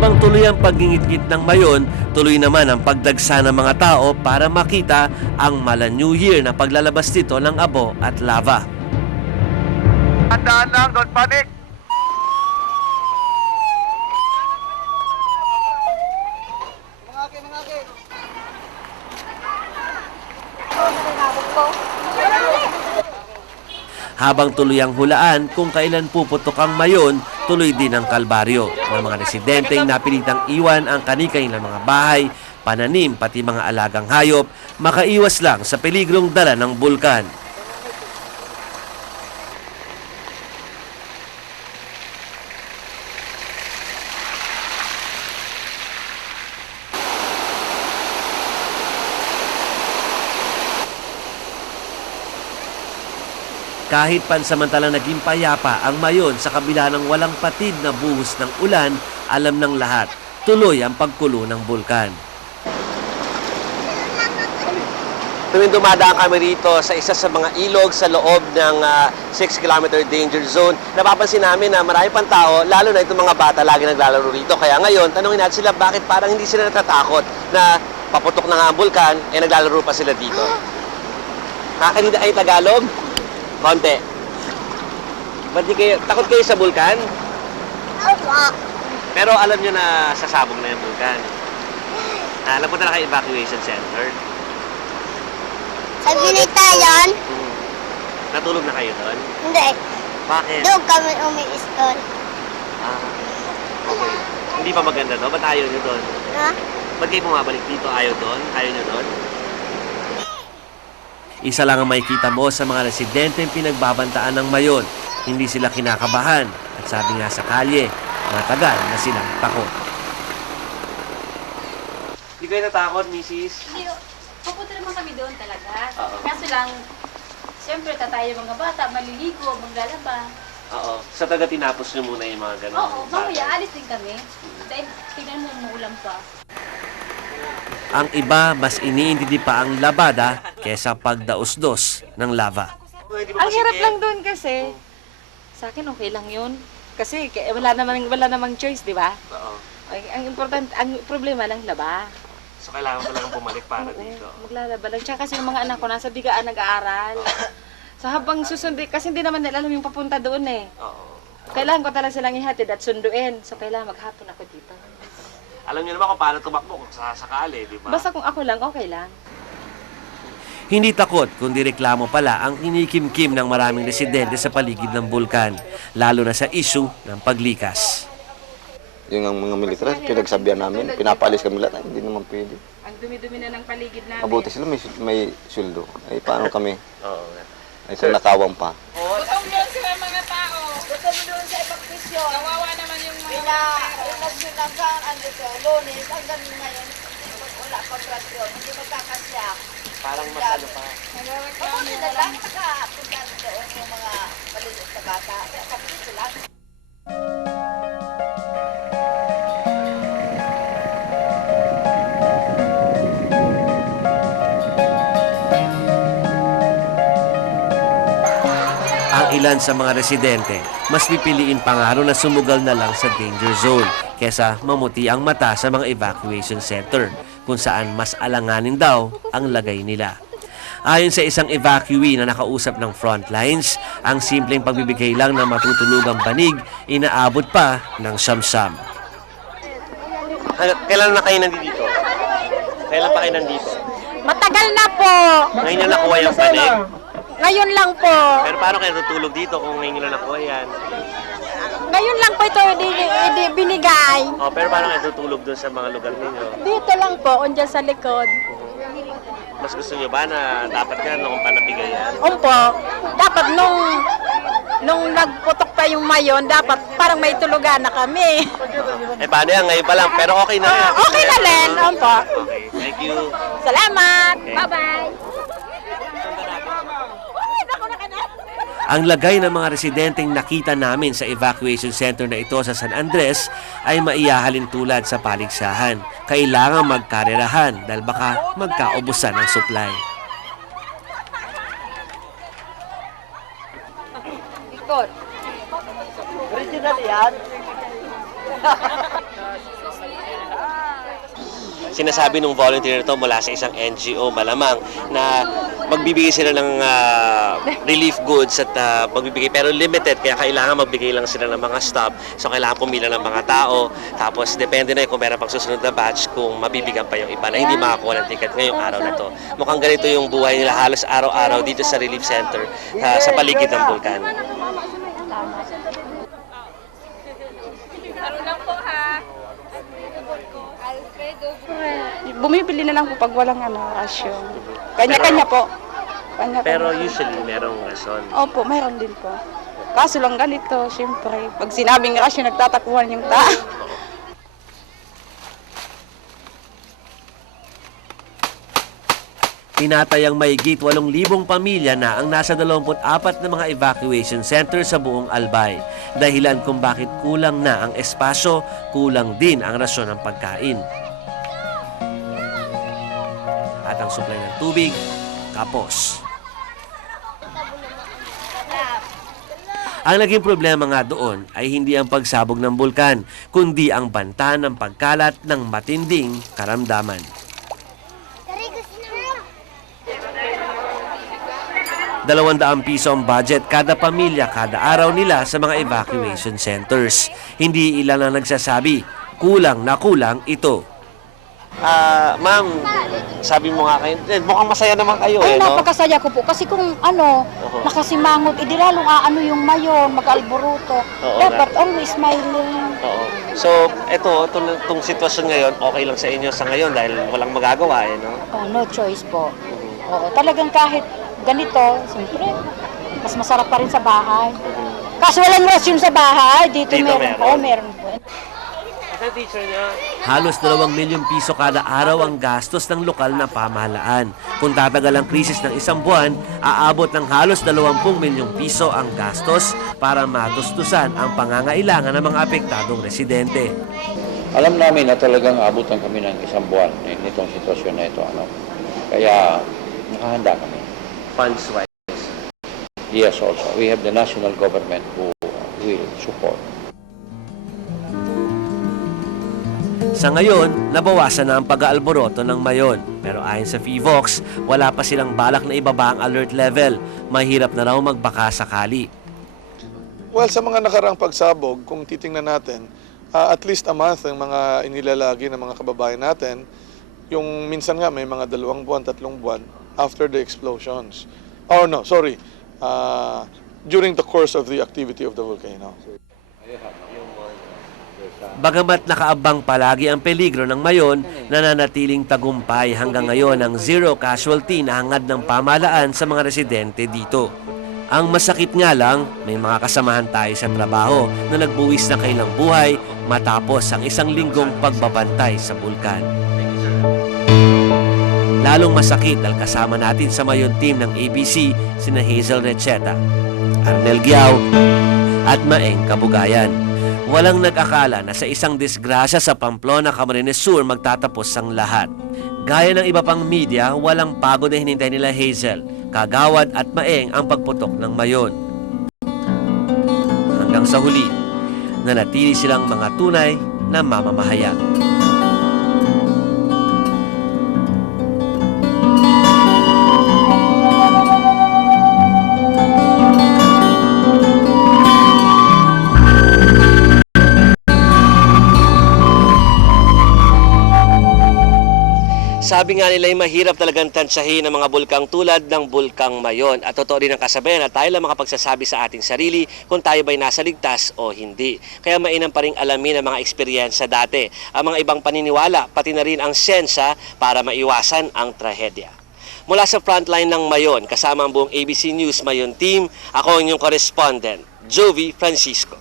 Habang tuloy ang pagngingit-ngit ng mayon, tuloy naman ang pagdagsa ng mga tao para makita ang Mala New Year na paglalabas nito ng abo at lava. Tandaan lang, don't panic! Habang tuloy ang hulaan kung kailan puputok ang mayon, tuloy din ang kalbaryo ng mga residenteng napilitang iwan ang kani-kanilang mga bahay, pananim, pati mga alagang hayop, makaiwas lang sa peligrong dala ng bulkan. Kahit pansamantalang naging payapa ang mayon sa kabila ng walang patid na buhos ng ulan, alam ng lahat, tuloy ang pagkulo ng bulkan. Tuwing dumadaan kami rito sa isa sa mga ilog sa loob ng 6-kilometer danger zone, napapansin namin na marami pang tao, lalo na itong mga bata, lagi naglalaro rito. Kaya ngayon, tanungin natin sila bakit parang hindi sila natatakot na paputok na nga ang bulkan, naglalaro pa sila dito. Nakakanida ay Tagalog? Konti. Ba't di kayo, takot kayo sa bulkan? Pero alam nyo na sasabog na yung bulkan. Alam mo na kayo evacuation center. Sa Binitayan? Natulog na kayo doon? Hindi. Bakit? Doon kami umi-install. Okay. Hindi pa maganda doon? Ba't ayaw nyo doon? Ha? Ba't kayo bumabalik dito? Ayaw doon? Ayaw nyo doon? Isa lang ang makikita mo sa mga residente pinagbabantaan ng mayon. Hindi sila kinakabahan. At sabi nga sa kalye, matagal na silang takot. Hindi kayo natakot, Mrs.? Hindi, pupunta naman kami doon talaga. Oo. Kaso lang, siyempre tatayo mga bata, maliligo, manglalaba. Oo. Sa taga tinapos nyo muna yung mga ganun. Oo, mamaya alis din kami. Dahil tignan mo, umuulan pa. Ang iba, mas iniintindi pa ang labada kesa pagdaos-dos ng lava. Ang hirap lang doon kasi. Sa akin okay lang 'yun. Kasi wala namang choice, 'di ba? Oo. Ang important, ang problema lang laba. So kailangan ko lang bumalik para dito. Maglalaba lang. Tsaka kasi yung mga anak ko nasa bigaan nag-aaral. So habang susundi, kasi hindi naman nila alam yung papunta doon eh. Oo. Kailangan ko talaga silang ihatid at sunduin. So kailangan maghapon ako dito. Alam niyo naman kung paano tumakbo kung sasakali, di ba? Basta kung ako lang, okay lang. Hindi takot, kundi reklamo pala ang kinikimkim ng maraming residente sa paligid ng bulkan, lalo na sa issue ng paglikas. Yung mga militar, pinagsabihan namin, pinapaalis kami lahat, hindi naman pwede. Ang dumi-dumi na ng paligid namin. Mabuti sila may suldo. Ay, paano kami? Oo. Ay, sa nakawang pa. Gutom yun sila mga tao. Gutom doon sa evacuation. Kawawa naman yung mga Inagsyon hanggang Lunes hanggang ngayon. Wala pa grasyon. Hindi magkakasya. Parang masalo pa. Mabuti na lang nakapunta doon yung mga malilit na bata. Kami sila. Ilan sa mga residente, mas pipiliin pa nga na sumugal na lang sa danger zone kesa mamuti ang mata sa mga evacuation center kung saan mas alanganin daw ang lagay nila. Ayon sa isang evacuee na nakausap ng frontlines, ang simpleng pagbibigay lang ng matutulugang banig inaabot pa ng siyam-siyam. Kailan na kayo nandito? Kailan pa kayo nandito? Matagal na po. Ngayon na nakuha yung banig. Ngayon lang po. Pero paano kayo tutulog dito kung ngayon nyo nakuha yan? Ngayon lang po ito binigay. Oh, pero paano kayo tutulog doon sa mga lugar ninyo? Dito lang po, ondyan sa likod. Mas gusto nyo ba na dapat nga noong panabigay yan? Umpo, dapat nung nagputok pa yung mayon, dapat parang may tulugan na kami. Eh paano yan? Ngayon pa lang. Pero okay na yan. Okay na rin, umpo. Okay, thank you. Salamat. Okay. Bye-bye. Ang lagay ng mga residenteng nakita namin sa evacuation center na ito sa San Andres ay maiyahalin tulad sa paligsahan. Kailangan magkarerahan dahil baka magkaubusan ng supply. Original yan. Sinasabi nung volunteer na to mula sa isang NGO malamang na magbibigay sila ng relief goods at magbibigay pero limited kaya kailangan magbigay lang sila ng mga stop. So kailangan pumila ng mga tao. Tapos depende na kung meron pang susunod na batch kung mabibigyan pa yung iba na hindi makakuha ng ticket ngayong araw na to. Mukhang ganito yung buhay nila halos araw-araw dito sa relief center sa paligid ng bulkan. Bumibili na lang po pag walang rasyon. Kanya-kanya po. Kanya-kanya. Pero usually merong rason. Opo, mayroon din po. Kaso lang ganito, siyempre. Pag sinabing rasyon, nagtatakuhan yung tao. Tinatayang mahigit 8,000 pamilya na ang nasa 24 na mga evacuation center sa buong Albay. Dahilan kung bakit kulang na ang espasyo, kulang din ang rasyon ng pagkain. At ang supply ng tubig, kapos. Ang naging problema nga doon ay hindi ang pagsabog ng bulkan, kundi ang banta ng pagkalat ng matinding karamdaman. 200 piso ang budget kada pamilya kada araw nila sa mga evacuation centers. Hindi ilan ang nagsasabi, kulang na kulang ito. Ma'am, sabi mo nga kayo, mukhang masaya naman kayo Ay, no? napakasaya ko po. Kasi kung nakasimangot, di lalong yung mayon, mag-alboruto. Oo, Dapat always smiling. Oo. So, itong sitwasyon ngayon, okay lang sa inyo sa ngayon dahil walang magagawa no? Oh, no choice po. Oo, talagang kahit ganito, siyempre, mas masarap pa rin sa bahay. Kaso walang restroom sa bahay, dito meron po. Meron po. Halos 2 milyong piso kada araw ang gastos ng lokal na pamahalaan. Kung tatagal ang krisis ng isang buwan, aabot ng halos 20 milyong piso ang gastos para matustusan ang pangangailangan ng mga apektadong residente. Alam namin na talagang aabutan kami ng isang buwan nitong sitwasyon na ito. Kaya nakahanda kami. Funds-wise. Yes, also. We have the national government who will support. Sa ngayon, nabawasan na ang pag-aalboroto ng Mayon. Pero ayon sa FIVOX, wala pa silang balak na ibaba ang alert level. Mahirap na raw magbaka sakali. Well, sa mga nakaraang pagsabog, kung titingnan natin, at least a month ang mga inilalagi ng mga kababayan natin, yung minsan nga may mga 2 buwan, 3 buwan after the explosions. Oh no, sorry. During the course of the activity of the volcano. Bagamat nakaabang palagi ang peligro ng Mayon, nananatiling tagumpay hanggang ngayon ang zero casualty na hangad ng pamahalaan sa mga residente dito. Ang masakit nga lang, may mga kasamahan tayo sa trabaho na nagbuwis na kailang buhay matapos ang 1 linggong pagbabantay sa bulkan. Lalong masakit ang kasama natin sa Mayon team ng ABC, sina Hazel Recheta, Arnel Giao at Maeng Kabugayan. Walang nag-akala na sa isang disgrasya sa Pamplona, Camarines Sur magtatapos ang lahat. Gaya ng iba pang media, walang pagod na hinintay nila Hazel, Kagawad at Maeng ang pagputok ng Mayon. Hanggang sa huli, nanatili silang mga tunay na mamamahayag. Sabi nga nila ay mahirap talagang tansyahin ang mga bulkang tulad ng Bulkang Mayon. At totoo rin ang kasabihan na tayo lang makapagsasabi sa ating sarili kung tayo ba'y nasa ligtas o hindi. Kaya mainam pa rin alamin ang mga eksperyensya dati, ang mga ibang paniniwala, pati na rin ang siyensya para maiwasan ang trahedya. Mula sa frontline ng Mayon, kasama ang buong ABC News Mayon team, ako ang inyong correspondent, Jovi Francisco.